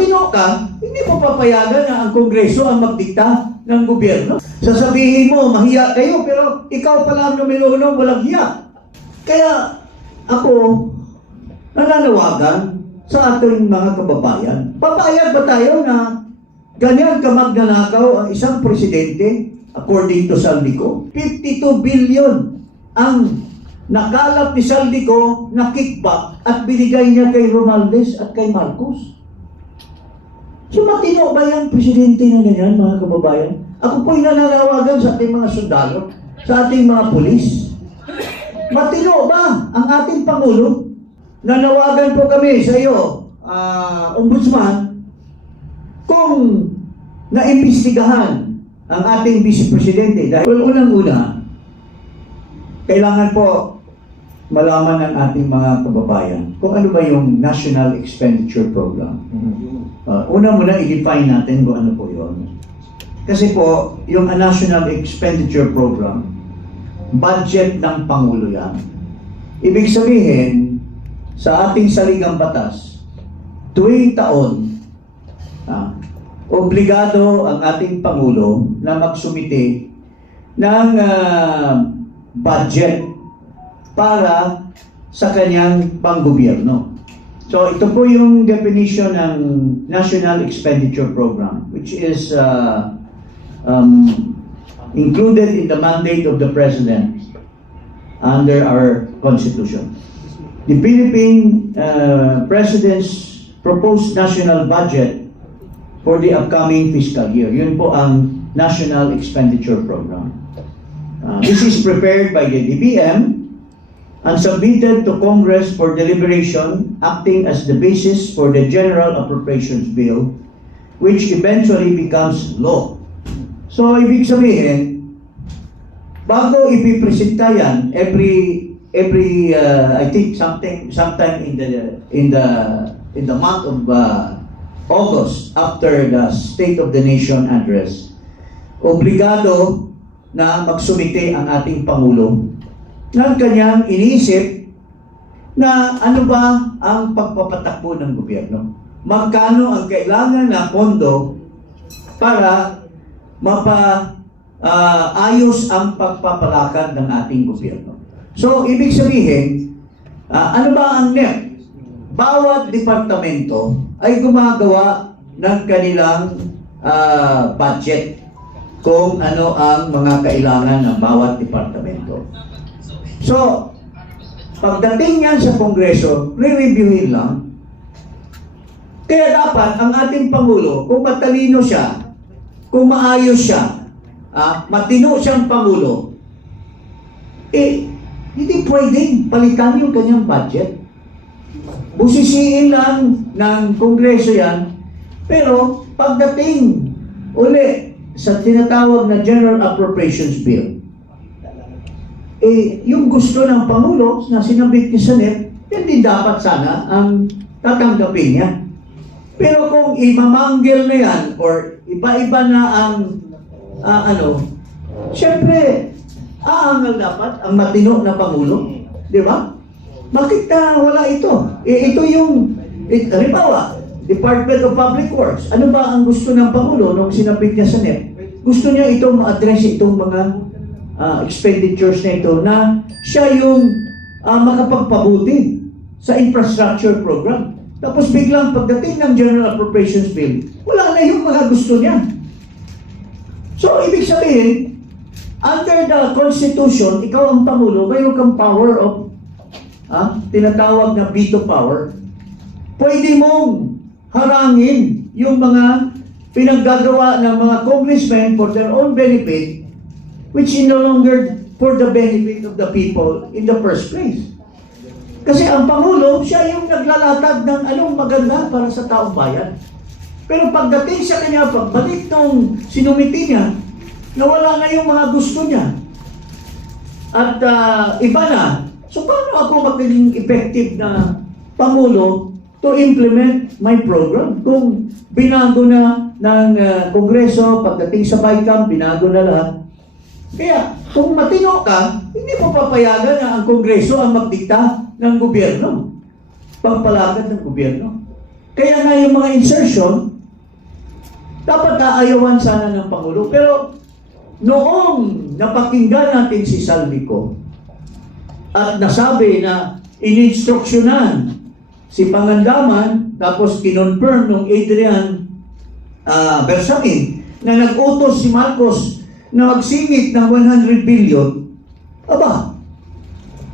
matino ka, hindi mo papayagan na ang Kongreso ang magdikta ng gobyerno. Sasabihin mo, mahiya kayo, pero ikaw pala ang numero 1, walang hiya. Kaya ako, nananawagan sa ating mga kababayan. Papayag ba tayo na ganyan kamagnanakaw ang isang presidente according to Saldico? 52 billion ang nakalap ni Saldico na kickback at binigay niya kay Romualdez at kay Marcos. So matino ba yung presidente na ganyan, mga kababayan? Ako po'y nananawagan sa ating mga sundalo, sa ating mga pulis. Matino ba ang ating Pangulo? Nanawagan po kami sa iyo, Ombudsman, kung naimbestigahan ang ating Vice Presidente. Dahil unang-una, kailangan po malaman ng ating mga kababayan kung ano ba yung National Expenditure Program. Una muna, i-define natin kung ano po yun. Kasi po, yung National Expenditure Program, budget ng Pangulo yan. Ibig sabihin, sa ating saligang batas, tuwing taon, obligado ang ating Pangulo na magsumite ng budget para sa kanyang panggobyerno. So ito po yung definition ng National Expenditure Program, which is included in the mandate of the President under our Constitution. The Philippine President's proposed national budget for the upcoming fiscal year. Yun po ang National Expenditure Program. This is prepared by the DBM and submitted to Congress for deliberation, acting as the basis for the General Appropriations Bill, which eventually becomes law. So, ibig sabihin, bago ipipresenta yan, every I think sometime in the month of August, after the State of the Nation address, obligado na magsumite ang ating Pangulo ng kanyang iniisip na ano ba ang pagpapatakbo ng gobyerno. Magkano ang kailangan na pondo para ayos ang pagpapalakad ng ating gobyerno. So, ibig sabihin, ano ba ang NEP? Bawat departamento ay gumagawa ng kanilang budget kung ano ang mga kailangan ng bawat departamento. So, pagdating yan sa Kongreso, re-reviewin lang. Kaya dapat ang ating Pangulo, kung matalino siya, kung maayos siya, matino siyang Pangulo, hindi pwedeng palitan yung kanyang budget. Busisiin lang ng Kongreso yan, pero pagdating uli sa tinatawag na General Appropriations Bill, yung gusto ng Pangulo na sinabit ni Senate, hindi dapat sana ang tatanggapin niya. Pero kung imamanggil na yan or iba-iba na ang syempre, aangal dapat ang matino na Pangulo. Di ba? Bakit wala ito? Ito yung, halimbawa, Department of Public Works. Ano ba ang gusto ng Pangulo nung sinabit niya sa NEP? Gusto niya itong ma-address itong mga expenditures na ito na siya yung makapagpabuti sa infrastructure program. Tapos biglang pagdating ng General Appropriations Bill, wala na yung mga gusto niya. So, ibig sabihin, under the Constitution, ikaw ang Pangulo, mayroon kang power of tinatawag na veto power. Pwede mong harangin yung mga pinaggagawa ng mga congressmen for their own benefit, which is no longer for the benefit of the people in the first place. Kasi ang Pangulo, siya yung naglalatag ng anong maganda para sa taong bayan. Pero pagdating sa kanya, pagbalik nung sinumiti niya, nawala na yung mga gusto niya. At iba na. So paano ako magiging effective na Pangulo to implement my program? Kung binago na ng Kongreso, pagdating sa BICAM, binago na lahat. Kaya, kung matino ka, hindi mo papayagan na ang Kongreso ang magdikta ng gobyerno. Pagpalakad ng gobyerno. Kaya na yung mga insertion, dapat aayawan sana ng Pangulo. Pero noong napakinggan natin si Saldico at nasabi na ininstruksyonan si Pangandaman, tapos kinonfirm nung Adrian Bersamin na nag-utos si Marcos na magsingit ng 100 billion, aba,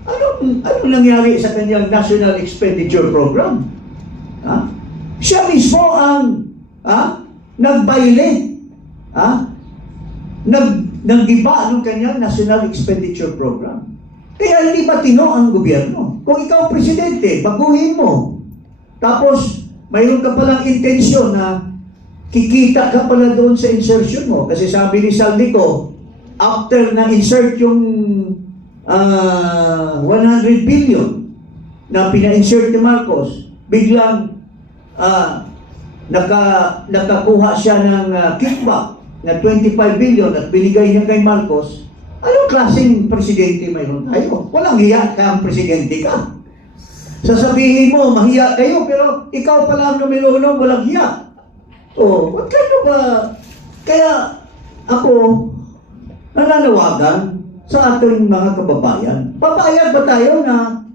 anong nangyari sa kanyang National Expenditure Program? Ha? Siya mismo ang nag-violate, nag-giba ng kanyang National Expenditure Program. Kaya hindi matino ang gobyerno. Kung ikaw presidente, baguhin mo. Tapos, mayroon ka palang intensyon na kikita ka pala doon sa insertion mo. Kasi sabi ni Saldico, after na-insert yung 100 billion na pina-insert ni Marcos, biglang nakakuha siya ng kickback na 25 billion at binigay niya kay Marcos. Anong klaseng presidente mayroon tayo? Walang hiya ka ang presidente ka. Sasabihin mo, mahiya kayo, pero ikaw pala ang numero-uno, walang hiya. Oh, what kind of Kaya ako, nananawagan sa ating mga kababayan. Papayag ba tayo na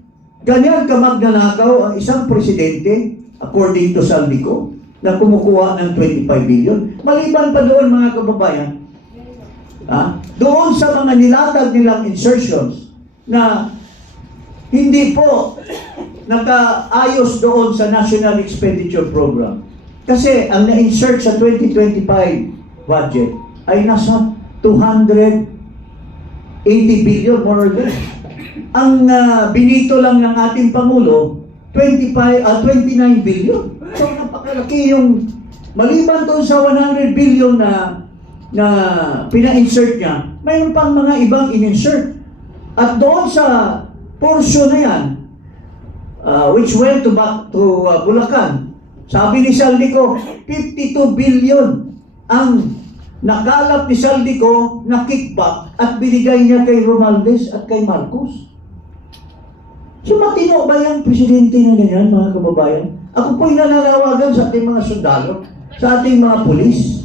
ganyan kamagnanakaw ang isang presidente, according to Saldico, na kumukuha ng 25 billion? Maliban pa doon, mga kababayan, doon sa mga nilatag nilang insertions na hindi po nakaayos doon sa National Expenditure Program. Kasi ang na-insert sa 2025 budget ay nasa 280 billion, more or less. Ang binito lang ng ating Pangulo, 29 billion. So napakalaki yung, maliban doon sa 100 billion na pina-insert niya, mayroon pang mga ibang in-insert. At doon sa portion na yan, which went to Bulacan, sabi ni Saldico, 52 billion ang nakalap ni Saldico na kickback at binigay niya kay Romualdez at kay Marcos. So matino ba yung presidente na ganyan, mga kababayan? Ako po'y nananawagan sa ating mga sundalo, sa ating mga pulis.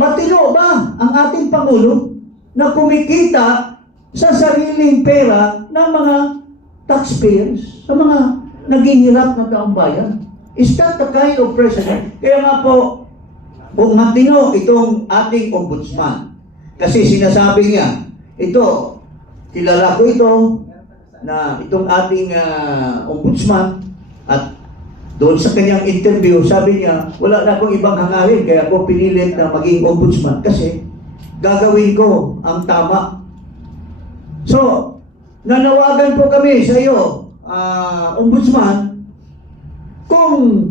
Matino ba ang ating Pangulo na kumikita sa sariling pera ng mga taxpayers, sa mga naghihirap na taong bayan? Is that the kind of president? Kaya nga po, kung matino itong ating ombudsman, kasi sinasabi niya, ito, kilala ko ito, na itong ating ombudsman, at doon sa kanyang interview, sabi niya, wala na akong ibang hangarin, kaya ako pinilit na maging ombudsman kasi gagawin ko ang tama. So, nanawagan po kami sa iyo, ombudsman, kung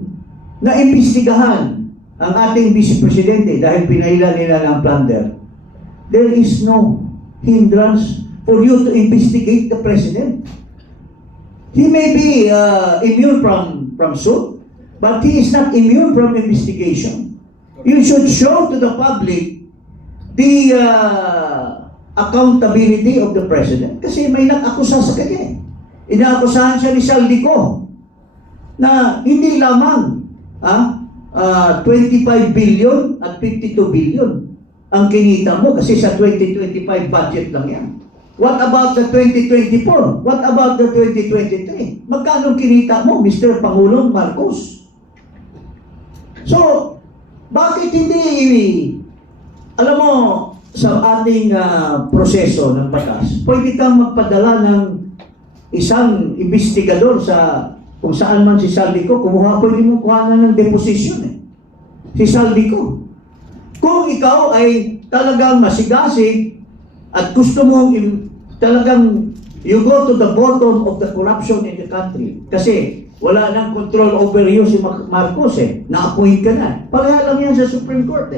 naimbestigahan ang ating vice presidente dahil pinailan nila ng plunder, there is no hindrance for you to investigate the president. He may be immune from suit, but he is not immune from investigation. You should show to the public the accountability of the president. Kasi may nag-akusa sa kanya. Inaakusahan siya ni Saldico na hindi lamang 25 billion at 52 billion ang kinita mo kasi sa 2025 budget lang yan. What about the 2024? What about the 2023? Magkano kinita mo, Mr. Pangulong Marcos? So, bakit hindi, alam mo, sa ating proseso ng batas, pwede kang magpadala ng isang investigador sa kung saan man si Saldico, pwede mo kuha na ng deposition si Saldico. Kung ikaw ay talagang masigasig at gusto mong talagang you go to the bottom of the corruption in the country. Kasi wala nang control over you si Marcos na-appoint ka na. Pareha lang yan sa Supreme Court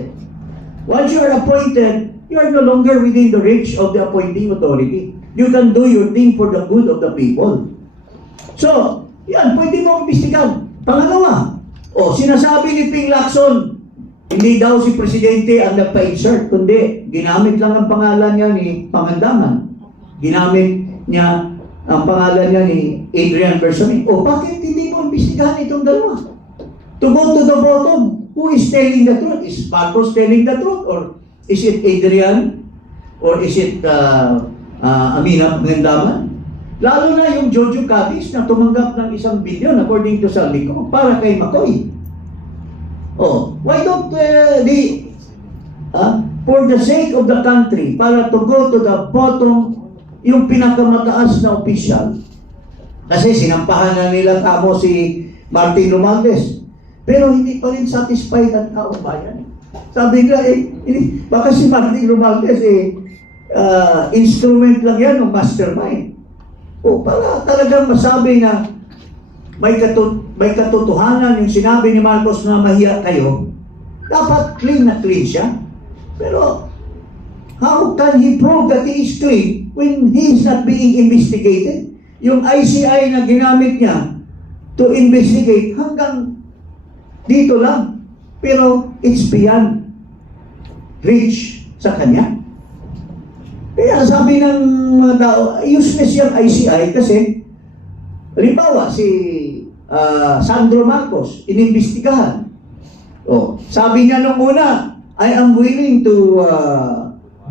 Once you are appointed, you are no longer within the reach of the appointing authority. You can do your thing for the good of the people. So, yan, pwede mo imbestigan. Pangalawa, sinasabi ni Ping Lacson, hindi daw si Presidente ang nagpa-insert, kundi ginamit lang ang pangalan niya ni Pangandaman. Ginamit niya ang pangalan niya ni Adrian Bersamin. Bakit hindi mo imbestigahan itong dalawa? To go to the bottom, who is telling the truth? Is Marcos telling the truth? Or is it Adrian? Or is it Amina Pangandaman? Lalo na yung Jojo Catis na tumanggap ng $1 billion according to Saldico para kay McCoy. Oh, why don't for the sake of the country, para to go to the bottom, yung pinakamataas na official, kasi sinampahan na nila kamo si Martin Romualdez, pero hindi pa rin satisfied ang taong bayan. Sabi nga, baka si Martin Romualdez, instrument lang yan ng mastermind. O para talagang masabi na may katotohanan yung sinabi ni Marcos na mahiya kayo, dapat clean na clean siya. Pero how can he prove that he is clean when he is not being investigated? Yung ICI na ginamit niya to investigate hanggang dito lang. Pero it's beyond reach sa kanya. Kaya sabi ng mga tao, useless yung ICI kasi halimbawa si Sandro Marcos inimbestigahan. Oh, sabi niya nung una, I am willing to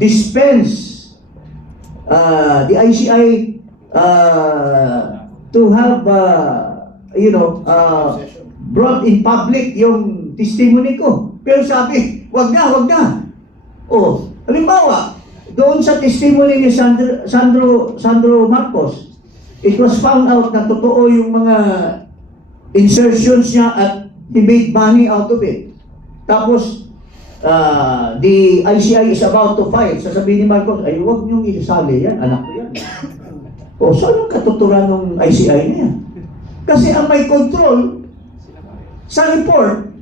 dispense the ICI to have brought in public yung testimony ko. Pero sabi, wag na. Oh, halimbawa, doon sa testimony ni Sandro Marcos, it was found out na totoo yung mga insertions niya at he made money out of it. Tapos, the ICI is about to file. Sasabihin ni Marcos, ay huwag niyong isali yan, anak ko yan. O, saan ang katuturan ng ICI na yan? Kasi ang may control sa report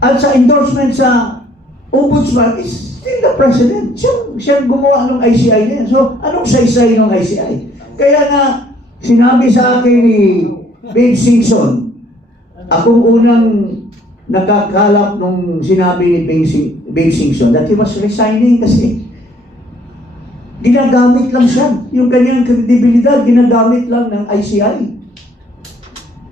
at sa endorsement sa Ombudsman is still the President. Siya gumawa ng ICI na yan. So, anong saysay ng ICI? Kaya nga, sinabi sa akin ni Babe Singson, akong unang nakakalap nung sinabi ni Babe Singson that he was resigning kasi ginagamit lang siya. Yung kanyang kredibilidad, ginagamit lang ng ICI.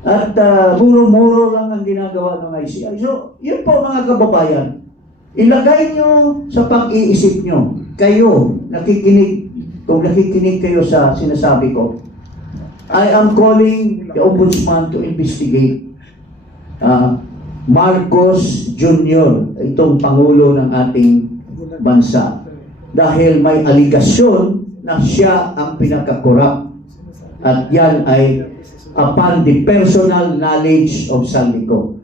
At muro-muro lang ang ginagawa ng ICI. So, yun po mga kababayan. Ilagay nyo sa pag-iisip nyo. Kayo, nakikinig, kung nakikinig kayo sa sinasabi ko, I am calling the Ombudsman to investigate Marcos Jr., itong Pangulo ng ating bansa. Dahil may aligasyon na siya ang pinaka-corrupt. At yan ay upon the personal knowledge of Saldico.